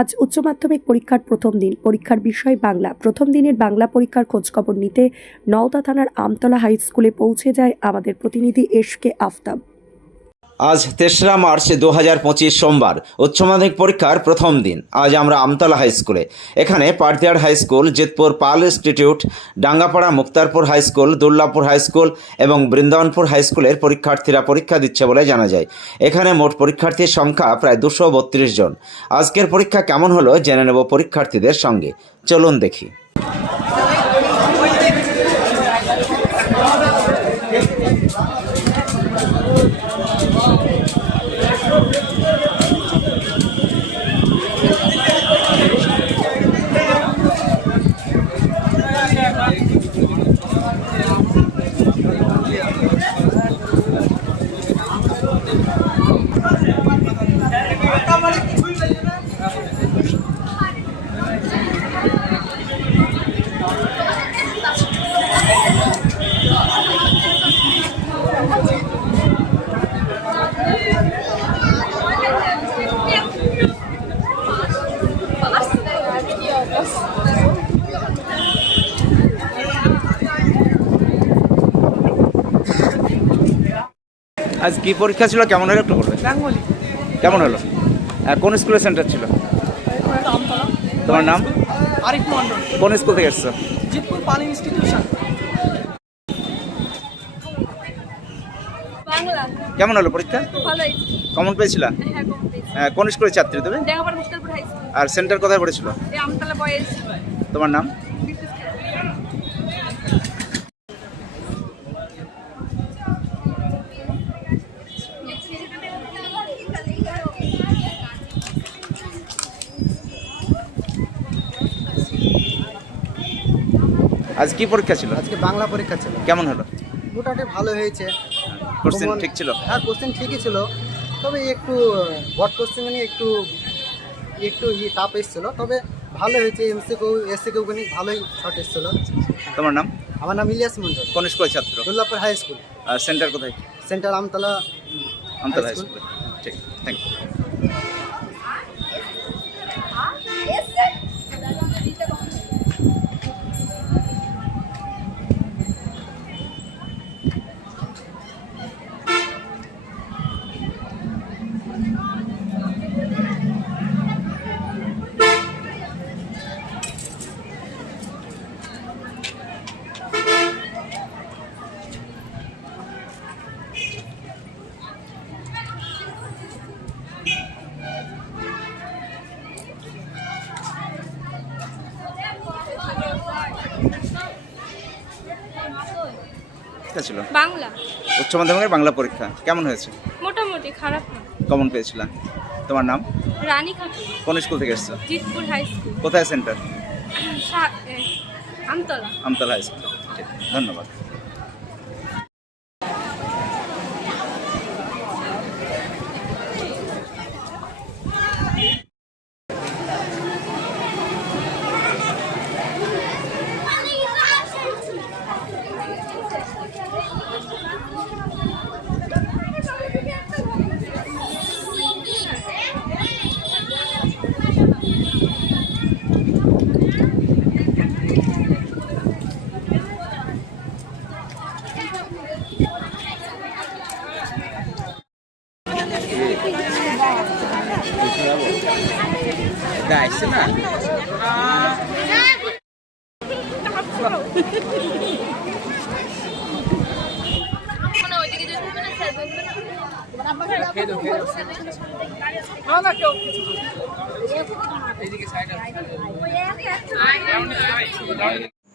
আজ উচ্চ মাধ্যমিক পরীক্ষার প্রথম দিন। পরীক্ষার বিষয় বাংলা। প্রথম দিনের বাংলা পরীক্ষার খোঁজখবর নিতে নওদা থানার আমতলা হাই স্কুলে পৌঁছে যায় আমাদের প্রতিনিধি এস কে আফতাব। আজ তেসরা মার্চ দু হাজার পঁচিশ সোমবার, উচ্চ মাধ্যমিক পরীক্ষার প্রথম দিন। আজ আমরা আমতলা হাই স্কুলে। এখানে পাটদিয়ার high school, Jitpur Pal institute, Dangapara Muktarpur high school Durlapur high school এবং বৃন্দাবনপুর হাই স্কুলের পরীক্ষার্থীরা পরীক্ষা দিচ্ছে বলে জানা যায়। এখানে মোট পরীক্ষার্থীর সংখ্যা প্রায় দুশো বত্রিশ জন। আজকের পরীক্ষা কেমন হলো জেনে নেব পরীক্ষার্থীদের সঙ্গে। চলুন দেখি। আজ কি পরীক্ষা ছিল? কেমন হলো একটু বলবে? কেমন হলো? কোন স্কুলের সেন্টার ছিল? তোমার নাম? আরিফ মন্ডল কোন স্কুল থেকে এসছো? জিতপুর পাল ইনস্টিটিউশন। কেমন হলো পরীক্ষা? কমন পেয়েছিলা? হ্যাঁ কোন স্কুলের ছাত্রী তুমি? আর সেন্টার কোথায় পড়েছিল? এই আমতলা বয়েজ তোমার নাম? আজ কি পরীক্ষা ছিল? আজকে বাংলা পরীক্ষা ছিল। কেমন হলো? মোটামুটি ভালো হয়েছে। কোশ্চেন ঠিক ছিল? হ্যাঁ কোশ্চেন ঠিকই ছিল। তবে একটু বট কোশ্চেন নিয়ে একটু একটু ই টাফ এসেছিল। তবে ভালো হয়েছে এমসিকিউ এসসিকিউ গণিত ভালোই শর্ট এসেছিল। তোমার নাম? আমার নাম ইলিয়াস মন্ডল কোন স্কুলের ছাত্র? দুর্লাপুর হাই স্কুল আর সেন্টার কোথায়? সেন্টার আমতলা আমতলা হাই স্কুলে ঠিক থ্যাংক ইউ পরীক্ষা ছিল? বাংলা। উচ্চ মাধ্যমিকের বাংলা পরীক্ষা। কেমন হয়েছে? মোটামুটি খারাপ না। কমন পেয়েছিলাম তোমার নাম? রানী খাতুন। কোন স্কুল থেকে এসছো? Jitpur high school. কোথায় centre? Amtala. Amtala high school. ঠিক ধন্যবাদ আসছে না? মানে ওইদিকে